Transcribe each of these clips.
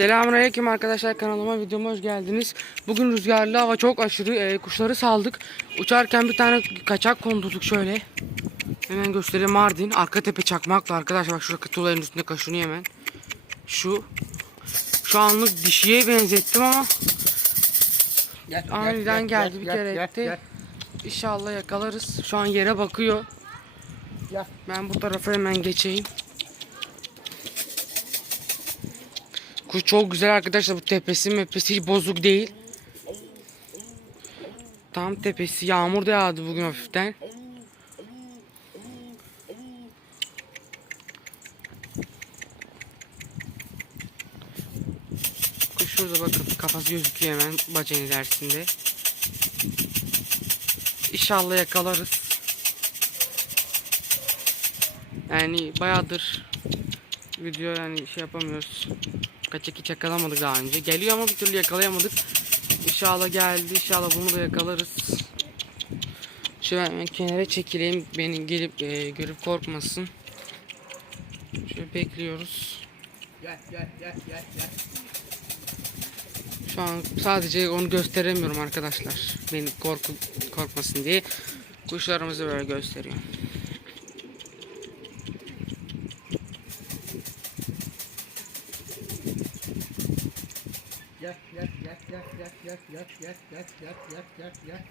Selamünaleyküm arkadaşlar kanalıma videoma hoş geldiniz. Bugün rüzgarlı hava çok aşırı e, kuşları saldık. Uçarken bir tane kaçak kondurduk şöyle. Hemen göstereyim Mardin. Arka tepe çakmakla arkadaşlar bak şurada kıtıların üstünde kaşınıyor hemen. Şu. Şu anlık dişiye benzettim ama Gel, Aniden geldi bir kere gel, etti. Gel, inşallah yakalarız. Şu an yere bakıyor. gel. Ben bu tarafa hemen geçeyim. Kuş çok güzel arkadaşlar bu tepesi mepesi hiç bozuk değil. Tam tepesi yağmur da yağdı bugün hafiften. Kuş şurada bakın kafası gözüküyor hemen bacağın ilerisinde. İnşallah yakalarız. Yani bayağıdır video yani şey yapamıyoruz. Kaçak hiç yakalamadık daha önce. Geliyor ama bir türlü yakalayamadık. İnşallah geldi. İnşallah bunu da yakalarız. Şöyle hemen kenara çekileyim. Beni gelip e, görüp korkmasın. Şöyle bekliyoruz. Gel, gel, gel, gel, gel. Şu an sadece onu gösteremiyorum arkadaşlar. Beni korku korkmasın diye. Kuşlarımızı böyle gösteriyorum. yat yat yat yat yat yat yat.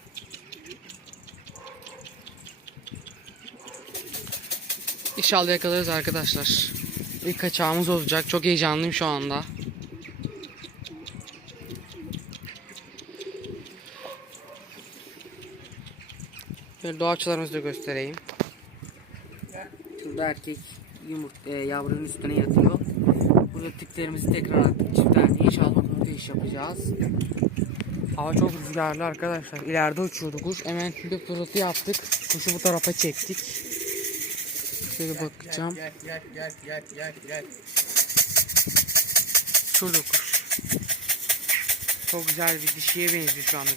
İnşallah yakalarız arkadaşlar. İlk kaçağımız olacak. Çok heyecanlıyım şu anda. Şöyle doğaçlarımızı da göstereyim. Şurada erkek yumurta e, yavrunun üstüne yatıyor. Burada tüplerimizi tekrar attık. Çift inşallah bunu da iş yapacağız. Hava çok rüzgarlı arkadaşlar. İleride uçuyordu kuş. Hemen bir fırıltı yaptık. Kuşu bu tarafa çektik. Şöyle bakacağım. Gel, gel, gel, gel, gel, gel. Şurada kuş. Çok güzel bir dişiye benziyor şu anda.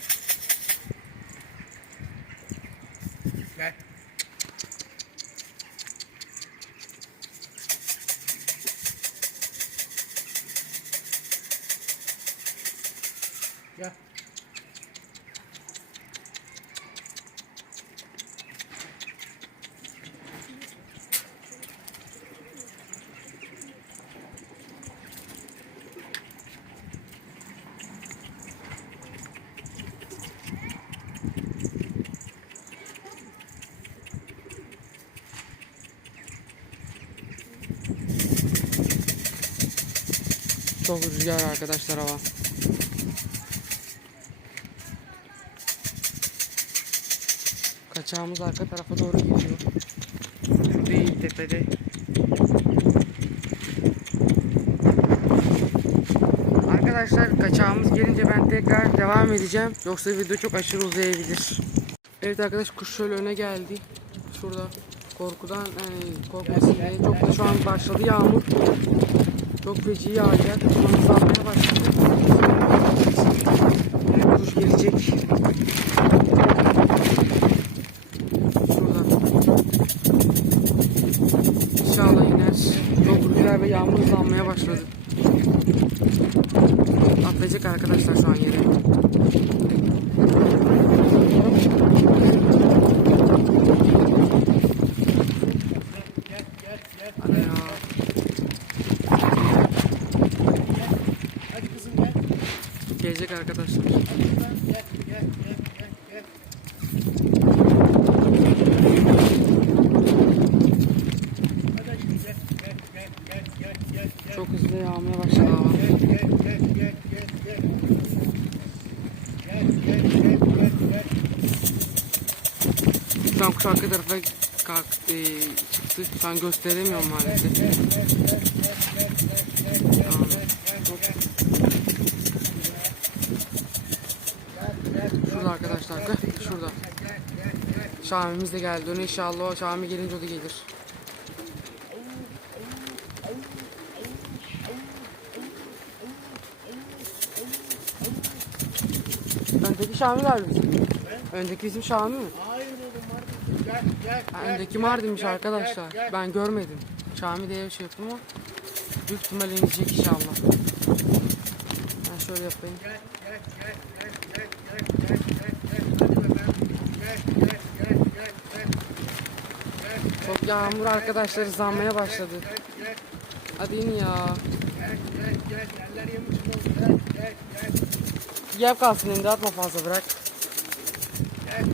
Çok rüzgar arkadaşlar hava. Kaçağımız arka tarafa doğru gidiyor. Değil tepede. Arkadaşlar kaçağımız gelince ben tekrar devam edeceğim. Yoksa video çok aşırı uzayabilir. Evet arkadaş kuş şöyle öne geldi. Şurada korkudan yani korkmasın diye. Çok da şu an başladı yağmur. Çok feci yağacak. Hızlanmaya başladı. Kuş gelecek. gelecek arkadaşlar. Gel, gel, gel, gel, gel. Çok hızlı yağmaya başladı hava. Tam şu arka kalk, e, çıktı. Ben gösteremiyorum maalesef. Arkadaşlar. Gel, Şurada. Şamimiz de geldi. Ona inşallah o Şami gelince o da gelir. Öndeki Şami var bizim. Öndeki bizim Şami mi? Hayır oğlum var. Gel, gel, gel, Öndeki Mardin'miş arkadaşlar. gel, gel. Ben görmedim. Şami diye bir şey yaptım ama büyük ihtimalle inecek inşallah. şöyle yapayım. Gel gel gel gel gel gel gel çok yağmur arkadaşlar zamaya başladı. Hadi in ya. Yap kalsın indi atma fazla bırak.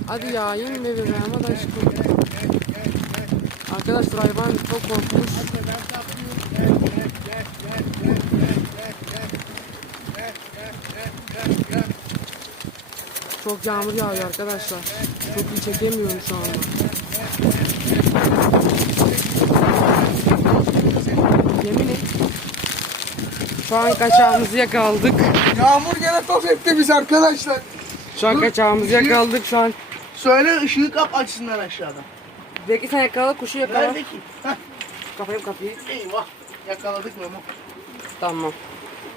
Hadi ya in be bebeğim hadi aşkım. Arkadaşlar hayvan çok korkmuş. Yeah. Çok yağmur yağıyor arkadaşlar. Çok iyi çekemiyorum şu anda. Yemin et. Şu an kaçağımızı yakaladık. Yağmur gene top etti biz arkadaşlar. Şu an kaçağımızı yakaladık şu an. Söyle ışığı kap açsınlar aşağıdan. Belki sen yakala kuşu yakala. Nerede ki? Heh, Kapayım kapıyı. eyvah. Yakaladık Memo. Tamam.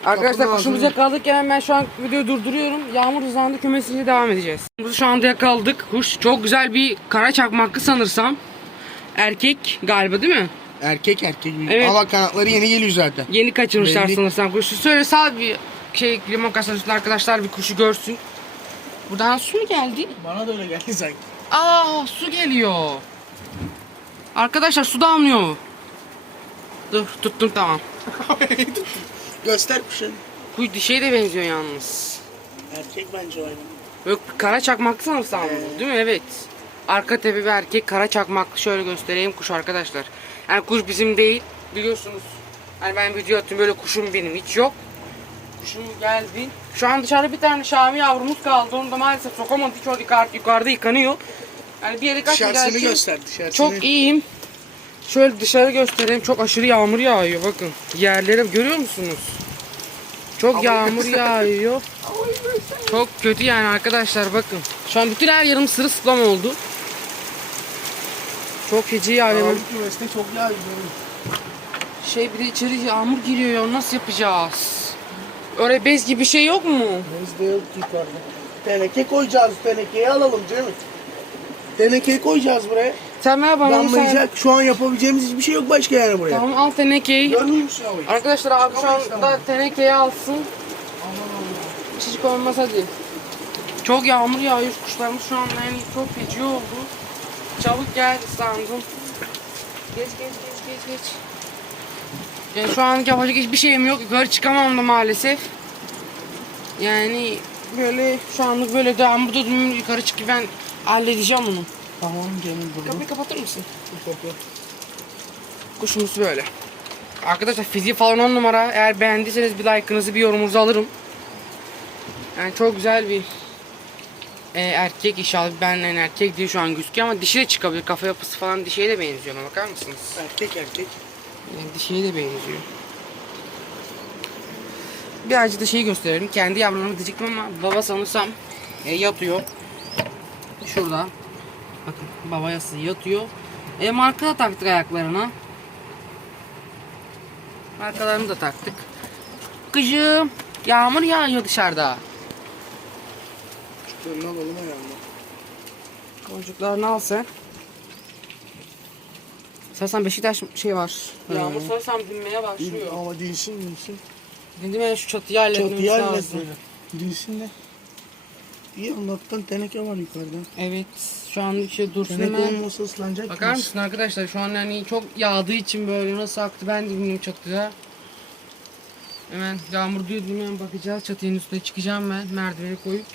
Arkadaşlar Kapının kuşumuzu ağzını- yakaladık hemen ben şu an videoyu durduruyorum. Yağmur hızlandı kümesiyle devam edeceğiz. Kuşumuzu şu anda yakaladık. Kuş çok güzel bir kara çakmaklı sanırsam. Erkek galiba değil mi? Erkek erkek. Evet. Ama kanatları yeni geliyor zaten. Yeni kaçırmışlar Belli. sanırsam kuşu. Söyle sağ bir şey limon kasasında arkadaşlar bir kuşu görsün. Buradan su mu geldi? Bana da öyle geldi sanki. Aa su geliyor. Arkadaşlar su damlıyor. Dur tuttum tamam. Göster kuşunu. Bu dişeye de benziyor yalnız. Erkek bence o hayvan. Yok kara çakmaklı sanırsam bu, değil mi? Evet. Arka tepe bir erkek kara çakmaklı şöyle göstereyim kuş arkadaşlar. Yani kuş bizim değil biliyorsunuz. Hani ben video attım böyle kuşum benim hiç yok. Kuşum geldi. Şu an dışarıda bir tane Şami yavrumuz kaldı. Onu da maalesef sokamadık. Hiç o yukarıda, yukarıda yıkanıyor. Yani bir yere kaç Dışarısını göster dışarısını. Çok iyiyim. Şöyle dışarı göstereyim. Çok aşırı yağmur yağıyor bakın. Yerlere görüyor musunuz? Çok yağmur yağıyor. Çok kötü yani arkadaşlar bakın. Şu an bütün her yerim sırılsıklam oldu. Çok feci yağıyor. Ağırlık çok yağ Şey bir de içeri yağmur giriyor ya nasıl yapacağız? Öyle bez gibi bir şey yok mu? Bizde yok yukarıda. Teneke koyacağız. Tenekeyi alalım Cemil. Tenekeyi koyacağız buraya. Sen ver bana. Damlayacak. Şu an yapabileceğimiz hiçbir şey yok başka yani buraya. Tamam al tenekeyi. Görmüyor musun havayı? Arkadaşlar abi şu anda tenekeyi alsın. Çocuk olmaz hadi. Çok yağmur yağıyor kuşlarımız şu anda yani çok feci oldu. Çabuk gel ıslandım. Geç geç geç geç geç. Yani şu an yapacak hiçbir şeyim yok. Yukarı çıkamam da maalesef. Yani böyle şu anlık böyle devam burada yukarı çıkıp ben halledeceğim onu. Tamam Cemil burada. Kapıyı kapatır mısın? Kuşumuz böyle. Arkadaşlar fiziği falan on numara. Eğer beğendiyseniz bir like'ınızı bir yorumunuzu alırım. Yani çok güzel bir e, erkek inşallah benden erkek diye şu an gözüküyor ama dişi de çıkabilir. Kafa yapısı falan dişiye de benziyor ona bakar mısınız? Erkek erkek. Yani dişiye de benziyor. Birazcık da şeyi gösterelim. Kendi yavrularını diyecektim ama baba sanırsam e, yatıyor. Şurada. Bakın baba yası yatıyor. E, marka da taktık ayaklarına. Markalarını da taktık. Kızım yağmur yağıyor dışarıda. Şundan alalım ayağını. Boncuklarını al sen. Sanırsam Beşiktaş şey var. Yağmur sanırsam dinmeye başlıyor. Ama değilsin değilsin. Dedim yani şu çatıyı halletmemiz Çatıyı lazım. halletmeli. Değilsin de. İyi Allah'tan teneke var yukarıda. Evet şu an şey dursun Teneke hemen. olmasa ıslanacak. Bakar mısın arkadaşlar şu an yani çok yağdığı için böyle nasıl aktı ben de bilmiyorum çatıya. Hemen yağmur duydu hemen bakacağız çatının üstüne çıkacağım ben merdiveni koyup.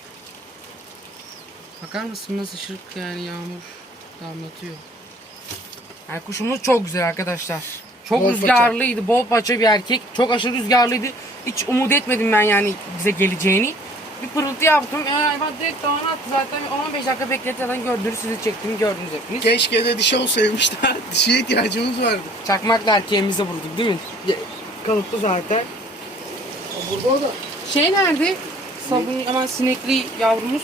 Bakar mısın nasıl ışık yani yağmur damlatıyor. Yani kuşumuz çok güzel arkadaşlar. Çok Bol rüzgarlıydı, bol paça bir erkek. Çok aşırı rüzgarlıydı. Hiç umut etmedim ben yani bize geleceğini. Bir pırıltı yaptım. Yani ben direkt tavana attı zaten. 15 dakika bekletmeden gördünüz sizi çektim gördünüz hepiniz. Keşke de dişi olsaymış da dişiye ihtiyacımız vardı. Çakmakla erkeğimizi vurduk değil mi? Kalıplı zaten. Burada o da. Şey nerede? Sabun hemen sinekli yavrumuz.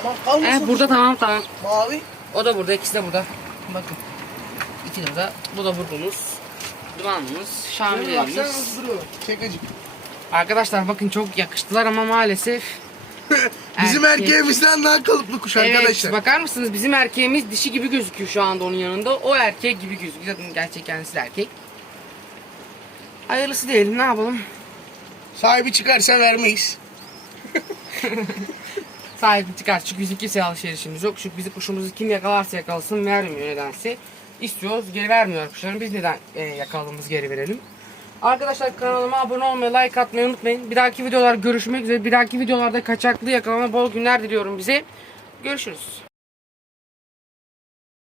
Aman kalmasın. Eh burada tamam tamam. Mavi. O da burada ikisi de burada. Bakın. İki de burada. Bu da burdumuz. Dumanımız. Baksana Şamilerimiz. nasıl duruyor. Şakacık. Arkadaşlar bakın çok yakıştılar ama maalesef. Bizim Erkek. erkeğimizden daha kalıplı kuş Evet arkadaşlar. bakar mısınız bizim erkeğimiz dişi gibi gözüküyor şu anda onun yanında. O erkek gibi gözüküyor. Zaten gerçek kendisi de erkek. Hayırlısı diyelim ne yapalım. Sahibi çıkarsa vermeyiz. Sahibi çıkar çünkü bizim kimseye alışverişimiz yok. Çünkü bizim kuşumuzu kim yakalarsa yakalasın vermiyor nedense. İstiyoruz geri vermiyor kuşlarını. Biz neden e, yakaladığımız geri verelim. Arkadaşlar kanalıma abone olmayı, like atmayı unutmayın. Bir dahaki videolar görüşmek üzere. Bir dahaki videolarda kaçaklı yakalama bol günler diliyorum bize. Görüşürüz.